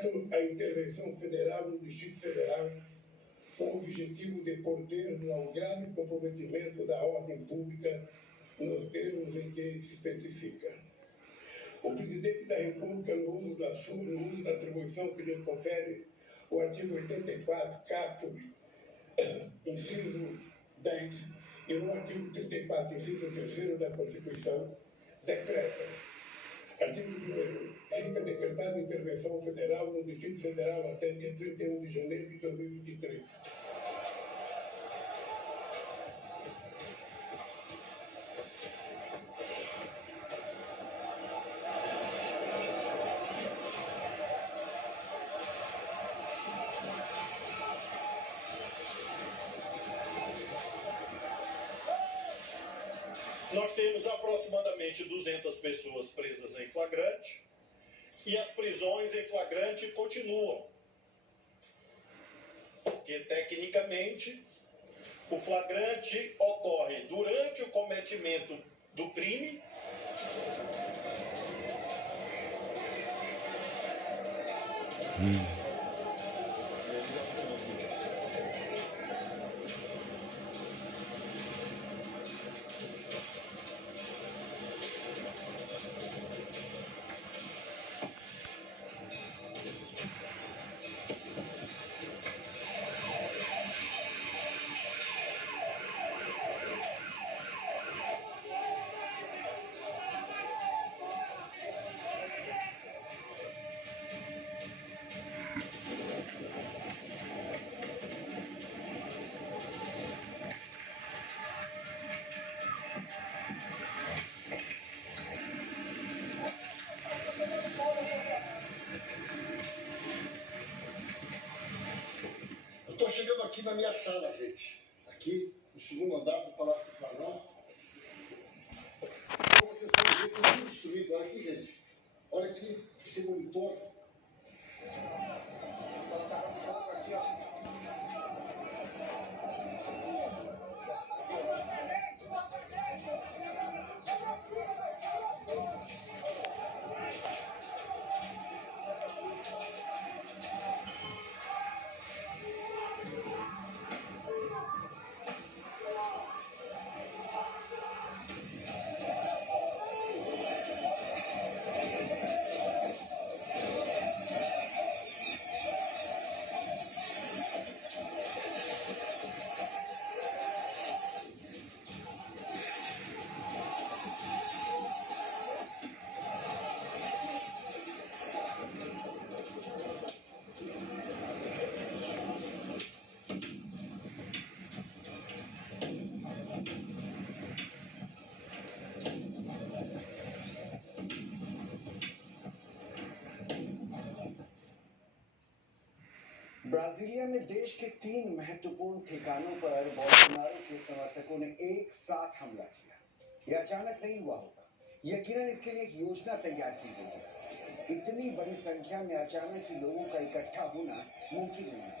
projeto a intervenção federal no Distrito Federal com o objetivo de pôr termo ao grave comprometimento da ordem pública nos termos em que se especifica. O presidente da República, no uso da atribuição que lhe confere o artigo 84, caput, inciso 10, e no artigo 34, inciso 3º da Constituição, decreta, artigo 1º, fica decretada intervenção federal no Distrito Federal até dia 31 de janeiro de 2023. Nós temos aproximadamente 200 pessoas presas em flagrante e as prisões em flagrante continuam. Porque, tecnicamente, o flagrante ocorre durante o cometimento do crime Estou chegando aqui na minha sala, gente. Aqui, no segundo andar do Palácio do Planalto. Como vocês podem ver, tem tudo destruído. Olha aqui, gente. Olha aqui, esse monitor. Botaram fogo aqui, ó. Brasilia में देश के 3 महत्वपूर्ण ठिकानों पर Bolsonaro के समर्थकों ने एक साथ हमला किया। यह अचानक नहीं हुआ होगा, यकीनन इसके लिए एक योजना तैयार की गई है। इतनी बड़ी संख्या में अचानक ही लोगों का इकट्ठा होना मुमकिन नहीं है।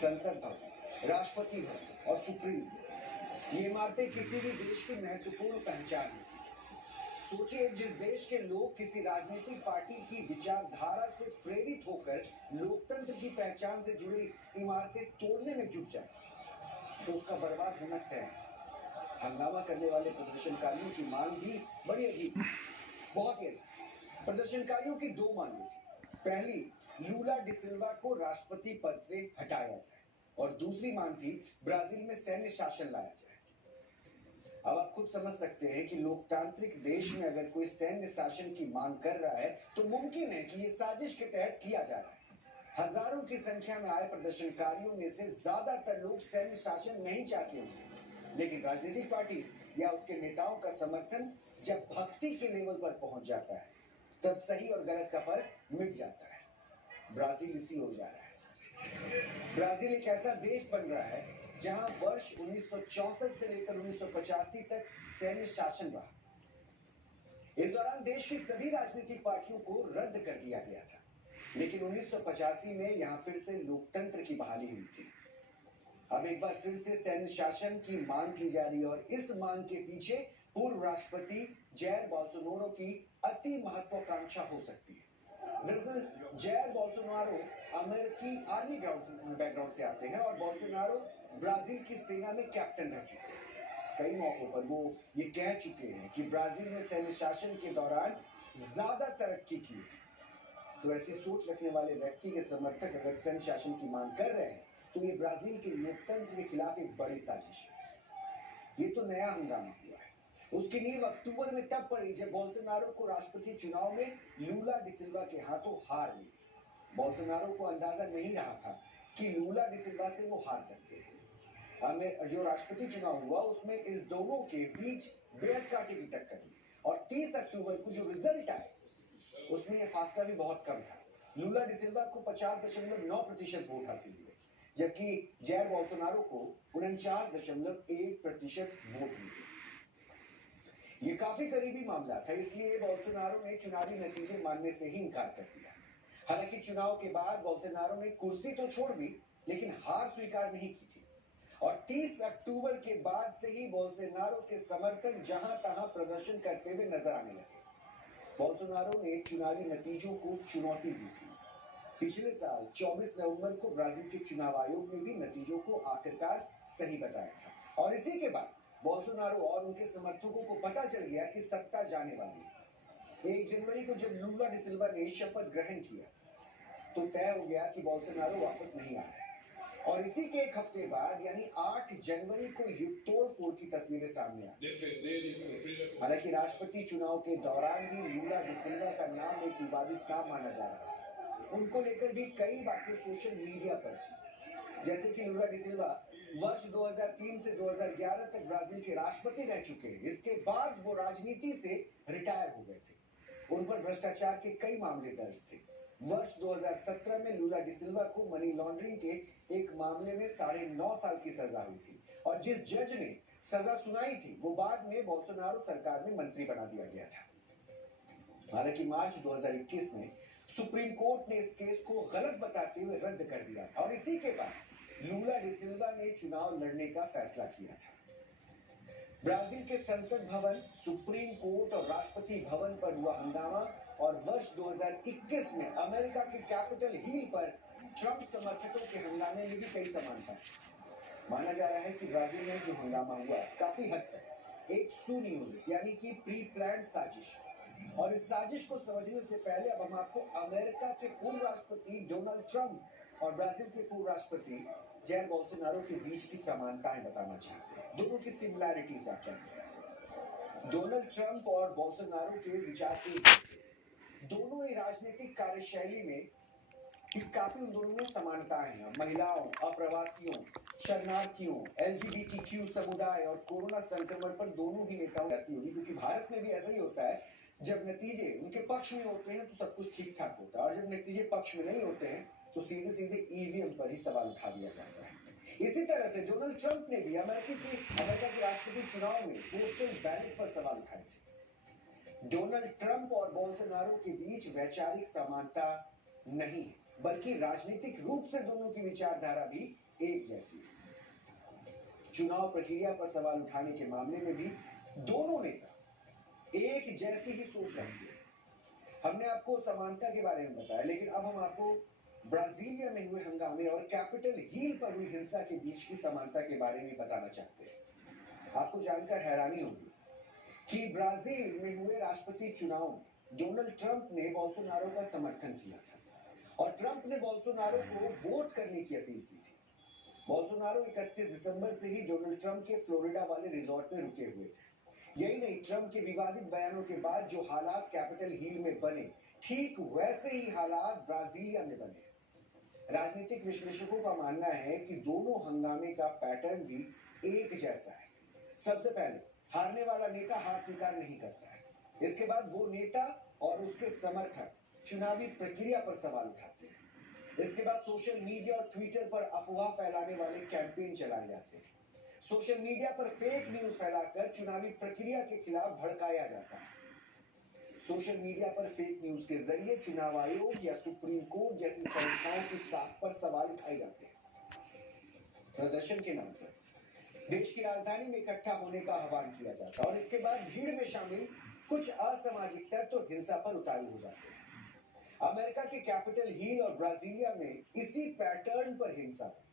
संसद भवन, राष्ट्रपति भवन और सुप्रीम कोर्ट, ये इमारतें किसी भी देश की महत्वपूर्ण पहचान है। सोचिए, जिस देश के लोग किसी राजनीतिक पार्टी की विचारधारा से प्रेरित होकर लोकतंत्र की पहचान से जुड़ी इमारतें तोड़ने में जुट जाए, तो उसका बर्बाद होना तय है। हंगामा करने वाले प्रदर्शनकारियों की मांग भी बड़ी अजीब, बहुत ही अजीब। प्रदर्शनकारियों की 2 मांगें थी। पहली, लूला डी सिल्वा को राष्ट्रपति पद से हटाया जाए, और दूसरी मांग थी ब्राजील में सैन्य शासन लाया जाए। अब आप खुद समझ सकते हैं कि लोकतांत्रिक देश में अगर कोई सैन्य शासन की मांग कर रहा है तो मुमकिन है कि ये साजिश के तहत किया जा रहा है। हजारों की संख्या में आए प्रदर्शनकारियों में से ज्यादातर लोग सैन्य शासन नहीं चाहते होंगे, लेकिन राजनीतिक पार्टी या उसके नेताओं का समर्थन जब भक्ति के लेवल पर पहुंच जाता है, तब सही और गलत का फर्क मिट जाता है। ब्राजील इसी ओर जा रहा है। ब्राजील एक ऐसा देश बन रहा है जहां वर्ष 1964 से लेकर 1985 तक सैन्य शासन रहा। इस दौरान देश की सभी राजनीतिक पार्टियों को रद्द कर दिया गया था, लेकिन 1985 में यहां फिर से लोकतंत्र की बहाली हुई थी। अब एक बार फिर से सैन्य शासन की मांग की जा रही है, और इस मांग के पीछे पूर्व राष्ट्रपति जैर बोल्सोनारो की अति महत्वाकांक्षा हो सकती है। दरअसल जैर बोल्सोनारो अमेरिकी आर्मी बैकग्राउंड से आते हैं और बोल्सोनारो ब्राजील की सेना में कैप्टन रह चुके हैं। कई मौकों पर वो ये कह चुके हैं कि ब्राजील में सैन्य शासन के दौरान ज्यादा तरक्की की है। तो ऐसी सोच रखने वाले व्यक्ति के समर्थक अगर सैन्य शासन की मांग कर रहे हैं तो ये ब्राजील के लोकतंत्र के खिलाफ एक बड़ी साजिश है। ये तो नया हंगामा हुआ है। उसकी नींव अक्टूबर में तब पड़ी जब बोल्सोनारो को राष्ट्रपति चुनाव में लूला डिसिल्वा के हाथों हार मिली। बोल्सोनारो को अंदाजा नहीं रहा था कि लूला डिसिल्वा से वो हार सकते हैं। जो राष्ट्रपति चुनाव हुआ उसमें इस दोनों के बीच बेहद कांटे की टक्कर हुई और 30 अक्टूबर को जो रिजल्ट आए उसमें यह फासला भी बहुत कम था। लूला डिसिल्वा को 50.9% वोट हासिल हुए, जबकि जैर बोल्सोनारो को 49.1% वोट मिले। ये काफी करीबी मामला था, इसलिए बोल्सोनारो ने चुनावी नतीजे मानने से ही इनकार कर दिया। हालांकि चुनाव के बाद बोल्सोनारो ने कुर्सी तो छोड़ दी, लेकिन हार स्वीकार नहीं की थी और 30 अक्टूबर के बाद से ही बोल्सोनारो के समर्थक जहां तहां प्रदर्शन करते हुए नजर आने लगे। बोल्सोनारो ने चुनावी नतीजों को चुनौती दी थी। पिछले साल 24 नवंबर को ब्राजील के चुनाव आयोग ने भी नतीजों को आखिरकार सही बताया था और इसी के बाद बोल्सोनारो और उनके समर्थकों को पता चल गया कि सत्ता जाने वाली है। 1 जनवरी को जब लूला डिसिल्वा ने शपथ ग्रहण किया तो तय हो गया कि बोल्सोनारो वापस नहीं आ रहे और इसी के एक हफ्ते बाद यानी 8 जनवरी को युद्धतोड़ फोड़ की तस्वीरें सामने आई। हालांकि राष्ट्रपति चुनाव के दौरान भी लूला डिसिल्वा का नाम एक विवादित नाम माना जा रहा था। उनको लेकर भी कई बातें सोशल मीडिया पर थी, जैसे कि लूला डिसिल्वा वर्ष 2003 से 2011 तक ब्राजील के राष्ट्रपति रह चुके हैं। इसके बाद वो राजनीति से रिटायर हो गए थे। उन पर भ्रष्टाचार के कई मामले दर्ज थे। वर्ष 2017 में लूला डिसिल्वा को मनी लॉन्ड्रिंग के एक मामले में 9.5 साल की सजा हुई थी और जिस जज ने सजा सुनाई थी वो बाद में बोल्सोनारो सरकार में मंत्री बना दिया गया था। हालांकि मार्च 2021 में सुप्रीम कोर्ट ने इस केस को गलत बताते हुए रद्द कर दिया था और इसी के बाद लूला डिसिल्वा ने चुनाव लड़ने का फैसला किया था। ब्राजील के संसद भवन, सुप्रीम कोर्ट और राष्ट्रपति भवन पर हुआ हंगामा और वर्ष 2021 में अमेरिका के कैपिटल हिल पर ट्रंप समर्थकों के हंगामे में भी कई समानता है। माना जा रहा है कि ब्राजील में जो हंगामा हुआ काफी हद तक एक सुनियोजित यानी कि प्री प्लान्ड साजिश, और इस साजिश को समझने से पहले अब हम आपको अमेरिका के पूर्व राष्ट्रपति डोनाल्ड ट्रंप और ब्राजील के पूर्व राष्ट्रपति जैर बोल्सोनारो के बीच की समानताएं बताना चाहते हैं। दोनों की सिमिलैरिटीज आप जानते हैं। डोनाल्ड ट्रंप और बोल्सोनारो के विचार के दोनों ही राजनीतिक कार्यशैली में काफी उन दोनों में समानताएं हैं। महिलाओं, अप्रवासियों, शरणार्थियों, LGBTQ समुदाय और कोरोना संक्रमण पर दोनों ही नेताओं रहती होगी, क्योंकि भारत में भी ऐसा ही होता है। जब नतीजे उनके पक्ष में होते हैं तो सब कुछ ठीक ठाक होता है और जब नतीजे पक्ष में नहीं होते हैं तो सीधे सीधे EVM पर ही सवाल उठा दिया जाता है। इसी तरह से डोनाल्ड ट्रंप ने भी अमेरिका के राष्ट्रपति चुनाव में पोस्टल बैलेट पर सवाल उठाए थे। डोनाल्ड ट्रंप और बोल्सोनारो के बीच वैचारिक समानता नहीं, बल्कि राजनीतिक रूप से दोनों की विचारधारा भी एक जैसी है। चुनाव प्रक्रिया पर सवाल उठाने के मामले में भी दोनों नेता एक जैसी ही सोच रखते हैं। हमने आपको समानता के बारे में बताया, लेकिन अब हम आपको ब्राजीलिया में हुए हंगामे और कैपिटल हिल पर हुई हिंसा के बीच की समानता के बारे में बताना चाहते हैं। आपको जानकर हैरानी होगी कि ब्राजील में हुए राष्ट्रपति चुनाव में डोनाल्ड ट्रंप ने बोल्सोनारो का समर्थन किया था और ट्रंप ने बोल्सोनारो को वोट करने की अपील की थी। बोल्सोनारो 31 दिसंबर से ही डोनाल्ड ट्रंप के फ्लोरिडा वाले रिजॉर्ट में रुके हुए थे। यही नहीं, ट्रंप के विवादित बयानों के बाद जो हालात कैपिटल हिल में बने, ठीक वैसे ही हालात ब्राजीलिया में बने। राजनीतिक विश्लेषकों का मानना है कि दोनों हंगामे का पैटर्न भी एक जैसा है। सबसे पहले हारने वाला नेता हार स्वीकार नहीं करता है। इसके बाद वो नेता और उसके समर्थक चुनावी प्रक्रिया पर सवाल उठाते हैं। इसके बाद सोशल मीडिया और ट्विटर पर अफवाह फैलाने वाले कैंपेन चलाए जाते हैं। सोशल मीडिया पर फेक न्यूज फैलाकर चुनावी प्रक्रिया के खिलाफ भड़काया जाता है। सोशल मीडिया पर फेक न्यूज के जरिए चुनाव आयोग या सुप्रीम कोर्ट जैसी संस्थाओं की साख पर सवाल उठाए जाते हैं। प्रदर्शन के नाम पर देश की राजधानी में इकट्ठा होने का आह्वान किया जाता है और इसके बाद भीड़ में शामिल कुछ असामाजिक तत्व हिंसा पर उतारू हो जाते हैं। अमेरिका के कैपिटल हिल और ब्राजीलिया में इसी पैटर्न पर हिंसा हुई।